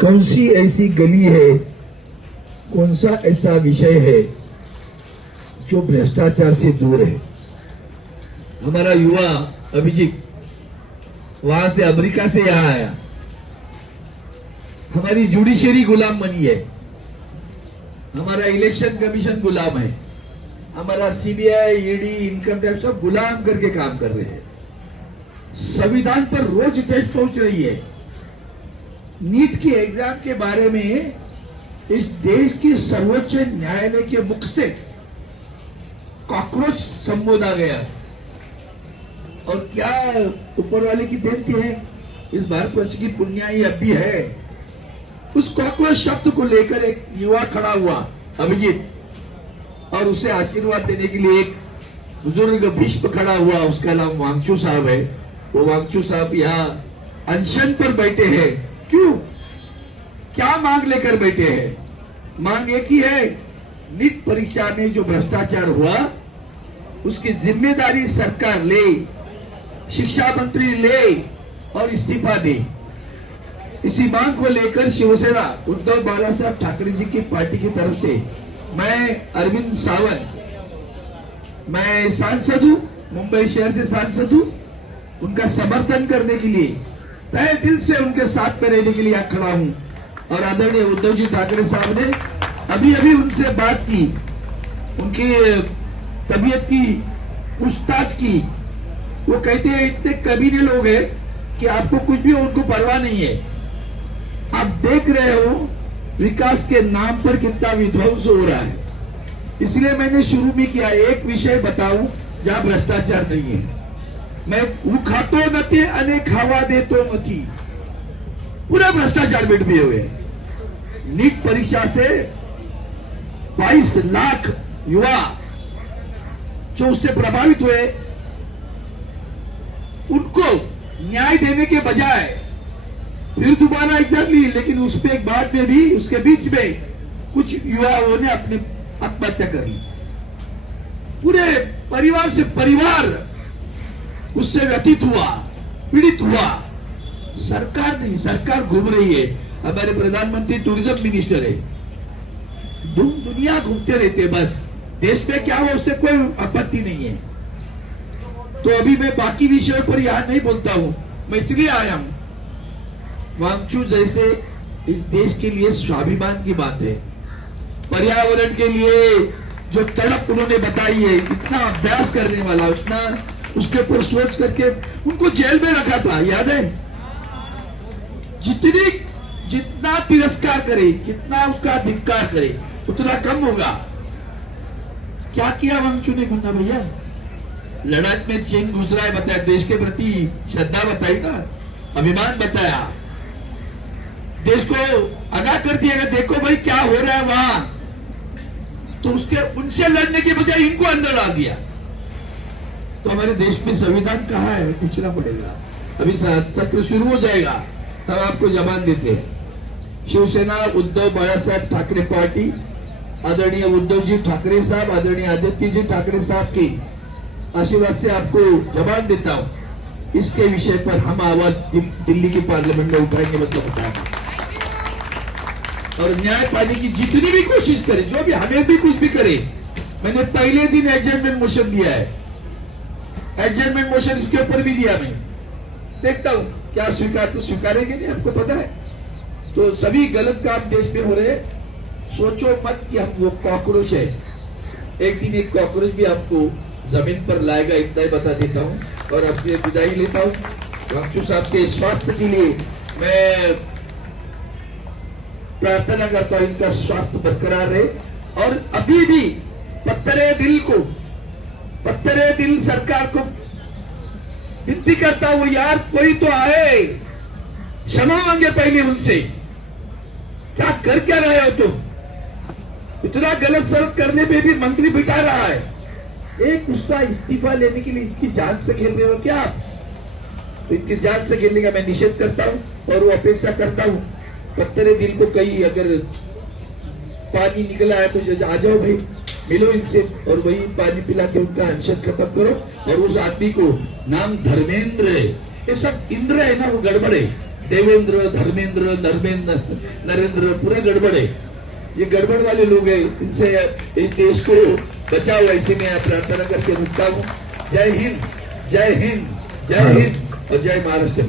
कौन सी ऐसी गली है, कौन सा ऐसा विषय है जो भ्रष्टाचार से दूर है। हमारा युवा अभिजीत वहां से अमेरिका से यहां आया, हमारी जुडिशरी गुलाम बनी है, हमारा इलेक्शन कमीशन गुलाम है, हमारा सीबीआई, ईडी, इनकम टैक्स सब गुलाम करके काम कर रहे हैं। संविधान पर रोज टेस्ट पहुंच रही है। नीट की एग्जाम के बारे में इस देश की सर्वोच्च न्यायालय के मुख से कॉकरोच संबोधा गया। और क्या ऊपर वाले की देन है, इस भारतवर्ष की पुण्याई अब भी है। उस कॉकरोच शब्द को लेकर एक युवा खड़ा हुआ अभिजीत, और उसे आशीर्वाद देने के लिए एक बुजुर्ग भीष्म खड़ा हुआ, उसका नाम वांगचू साहब है। वो वांगचू साहब यहाँ अनशन पर बैठे हैं। क्यों, क्या मांग लेकर बैठे हैं? मांग एक ही है, नीट परीक्षा में जो भ्रष्टाचार हुआ उसकी जिम्मेदारी सरकार ले, शिक्षा मंत्री ले और इस्तीफा दे। इसी मांग को लेकर शिवसेना उद्धव बाला साहब ठाकरे जी की पार्टी की तरफ से मैं अरविंद सावंत, मैं सांसद हूं, मुंबई शहर से सांसद हूं, उनका समर्थन करने के लिए, तहे दिल से उनके साथ में रहने के लिए यहाँ खड़ा हूं। और आदरणीय उद्धव जी ठाकरे साहब ने अभी अभी उनसे बात की, उनकी तबीयत की पूछताछ की। वो कहते हैं इतने कमीने लोग हैं कि आपको कुछ भी उनको परवाह नहीं है। आप देख रहे हो विकास के नाम पर कितना विध्वंस हो रहा है। इसलिए मैंने शुरू में किया, एक विषय बताऊं जहां भ्रष्टाचार नहीं है। मैं वो खातो नथी अने खावा देतो नथी, पूरा भ्रष्टाचार में हुए। नीट परीक्षा से 22 लाख युवा जो उससे प्रभावित हुए, उनको न्याय देने के बजाय फिर दोबारा एग्जाम ली, लेकिन उस पे एक बाद में भी उसके बीच में कुछ युवाओं ने अपने आत्महत्या कर ली। पूरे परिवार से परिवार उससे व्यतीत हुआ, पीड़ित हुआ। सरकार नहीं, सरकार घूम रही है। हमारे प्रधानमंत्री टूरिज्म मिनिस्टर है, दुनिया घूमते रहते, बस देश में क्या हो उससे कोई आपत्ति नहीं है। तो अभी मैं बाकी विषयों पर यहां नहीं बोलता हूं, मैं इसलिए आया हूं। वांगचू जैसे इस देश के लिए स्वाभिमान की बात है, पर्यावरण के लिए जो तड़प उन्होंने बताई है, इतना अभ्यास करने वाला, उतना उसके ऊपर सोच करके उनको जेल में रखा था, याद है? जितना तिरस्कार करे, जितना उसका धिक्कार करे, उतना कम होगा। क्या किया वांगचू ने मुन्ना भैया? लड़ाई में चीन घुस रहा है बताया, देश के प्रति श्रद्धा बताई ना, अभिमान बताया, देश को आगाह कर दिया कि देखो भाई क्या हो रहा है वहां। तो उसके उनसे लड़ने के बजाय इनको अंदर डाल दिया। तो हमारे देश में संविधान कहाँ है, पूछना पड़ेगा। अभी सत्र शुरू हो जाएगा तब आपको जबान देते हैं। शिवसेना उद्धव बाळासाहेब ठाकरे पार्टी, आदरणीय उद्धव जी ठाकरे साहब, आदरणीय आदित्य जी ठाकरे साहब के आशीर्वाद से आपको जबान देता हूं। इसके विषय पर हम आवाज दिल्ली की पार्लियामेंट में उठाएंगे, मतलब बताएंगे और न्याय पाने की जितनी भी कोशिश करे, जो भी हमें भी कुछ भी करे। मैंने पहले दिन एडजर्नमेंट मोशन दिया है, एडजर्नमेंट मोशन इसके ऊपर भी दिया। मैं देखता हूं क्या स्वीकार, तो स्वीकारेंगे नहीं, आपको पता है। तो सभी गलत काम देश में हो रहे हैं। सोचो मत कि हम वो कॉकरोच है, एक दिन एक कॉकरोच भी आपको जमीन पर लाएगा, इतना ही बता देता हूं और अपनी विदाई लेता हूं। वांगचू साहब के स्वास्थ्य के लिए मैं प्रार्थना करता हूं, इनका स्वास्थ्य बरकरार रहे। और अभी भी पत्थरे दिल सरकार को विनती करता हूं, यार कोई तो आए, क्षमा मांगे पहले उनसे। क्या कर क्या रहे हो तुम? इतना गलत सलत करने पे भी मंत्री बिठा रहा है, एक उसका इस्तीफा लेने के लिए इनकी जान से खेल रहे हो क्या आप? तो इनकी जान से खेलने का मैं निषेध करता हूं और वो अपेक्षा करता हूं पत्थरे दिल को कहीं अगर पानी निकला है तो आ जाओ भाई, मिलो इनसे और वही पानी पिला के उनका अनशन खत्म करो। और उस आदमी को नाम धर्मेंद्र है, ये सब इंद्र है ना, वो गड़बड़ है। देवेंद्र, धर्मेंद्र, नरेंद्र, पूरा गड़बड़ है। ये गड़बड़ वाले लोग हैं, इनसे इस देश को बचाओ। ऐसे मैं प्रार्थना करके रुकता हूँ। जय हिंद, जय हिंद, जय हिंद और जय महाराष्ट्र।